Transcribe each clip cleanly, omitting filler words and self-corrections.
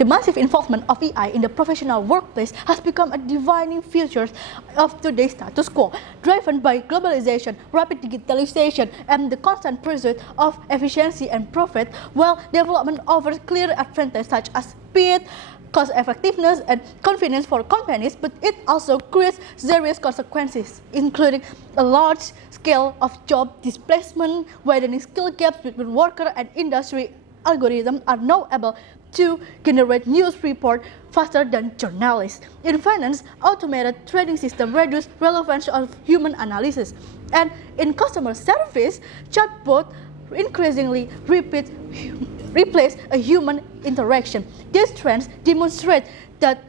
The massive involvement of AI in the professional workplace has become a defining feature of today's status quo, driven by globalization, rapid digitalization, and the constant pursuit of efficiency and profit, while development offers clear advantages such as speed, cost effectiveness, and convenience for companies, but it also creates serious consequences, including a large scale of job displacement, widening skill gaps between worker and industry. Algorithms are now able to generate news reports faster than journalists. In finance, automated trading systems reduce relevance of human analysis. And in customer service, chatbots increasingly replace a human interaction. These trends demonstrate that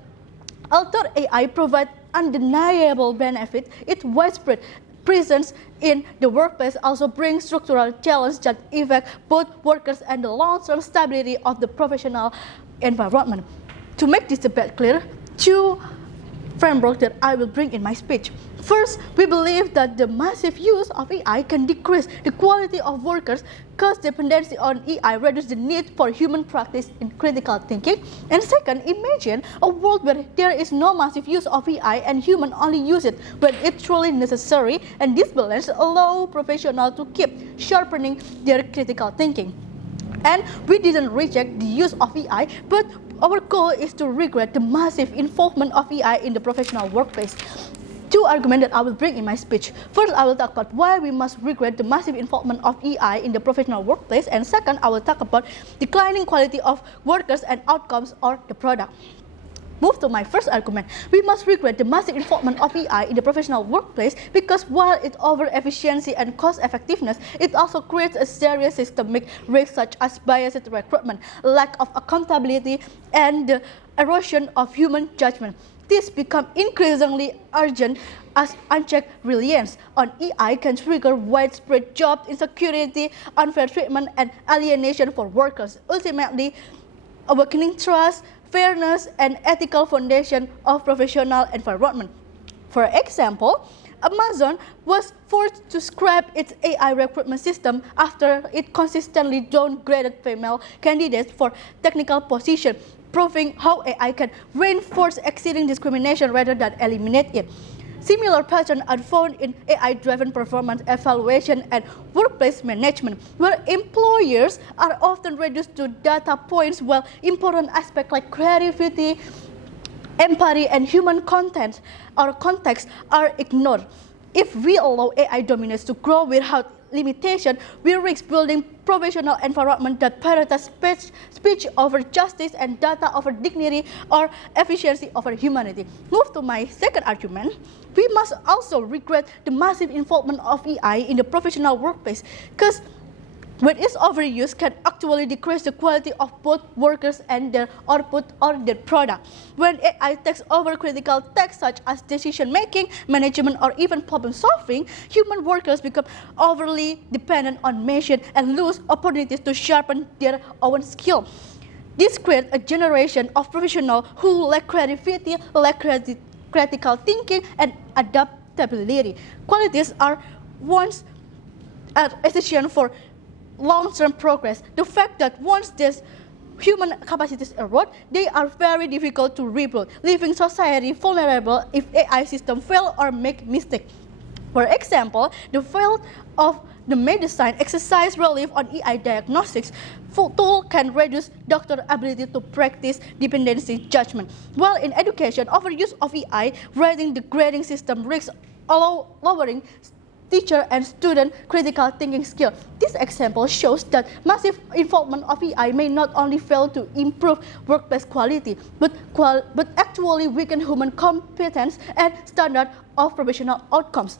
although AI provides undeniable benefit, its widespread presence in the workplace also brings structural challenges that affect both workers and the long-term stability of the professional environment. To make this debate clear, two frameworks that I will bring in my speech. First, we believe that the massive use of AI can decrease the quality of workers because dependency on AI reduces the need for human practice in critical thinking. And second, imagine a world where there is no massive use of AI and humans only use it when it's truly necessary, and this balance allows professionals to keep sharpening their critical thinking. And we didn't reject the use of AI, but our goal is to regret the massive involvement of AI in the professional workplace. Two arguments that I will bring in my speech. First, I will talk about why we must regret the massive involvement of AI in the professional workplace, and second, I will talk about declining quality of workers and outcomes or the product. Move to my first argument. We must regret the massive involvement of AI in the professional workplace because while it offers efficiency and cost effectiveness, it also creates a serious systemic risk such as biased recruitment, lack of accountability, and the erosion of human judgment. This becomes increasingly urgent as unchecked reliance on AI can trigger widespread job insecurity, unfair treatment, and alienation for workers, ultimately awakening trust, fairness, and ethical foundation of professional environment. For example, Amazon was forced to scrap its AI recruitment system after it consistently downgraded female candidates for technical positions, proving how AI can reinforce existing discrimination rather than eliminate it. Similar patterns are found in AI-driven performance evaluation and workplace management, where employers are often reduced to data points while important aspects like creativity, empathy, and human content or context are ignored. If we allow AI dominance to grow without limitation, we risk building professional environment that prioritize speech over justice and data over dignity or efficiency over humanity. Move to my second argument. We must also regret the massive involvement of AI in the professional workplace because when its overuse can actually decrease the quality of both workers and their output or their product. When AI takes over critical tasks such as decision-making, management, or even problem-solving, human workers become overly dependent on machines and lose opportunities to sharpen their own skill. This creates a generation of professionals who lack creativity, lack critical thinking, and adaptability. Qualities are once essential for long-term progress. The fact that once these human capacities erode, they are very difficult to rebuild, leaving society vulnerable if AI systems fail or make mistakes. For example, the field of the medicine exercise relief on AI diagnostics tool can reduce doctor ability to practice dependency judgment. While in education, overuse of AI, raising the grading system risks lowering teacher and student critical thinking skill. This example shows that massive involvement of AI may not only fail to improve workplace quality, but actually weaken human competence and standard of professional outcomes.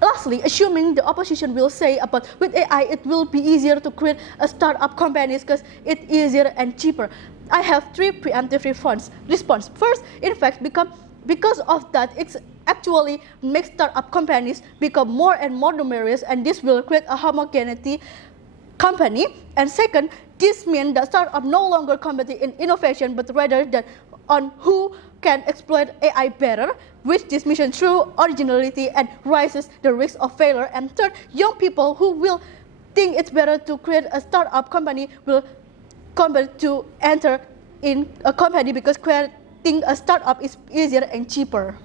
Lastly, assuming the opposition will say about with AI it will be easier to create a startup companies because it's easier and cheaper, I have three preemptive response. First, in fact, because of that, it's actually makes startup companies become more and more numerous, and this will create a homogeneity company. And second, this means that startups no longer compete in innovation, but rather that on who can exploit AI better, which this mission through originality and raises the risk of failure. And third, young people who will think it's better to create a startup company will compete to enter in a company because creating a startup is easier and cheaper.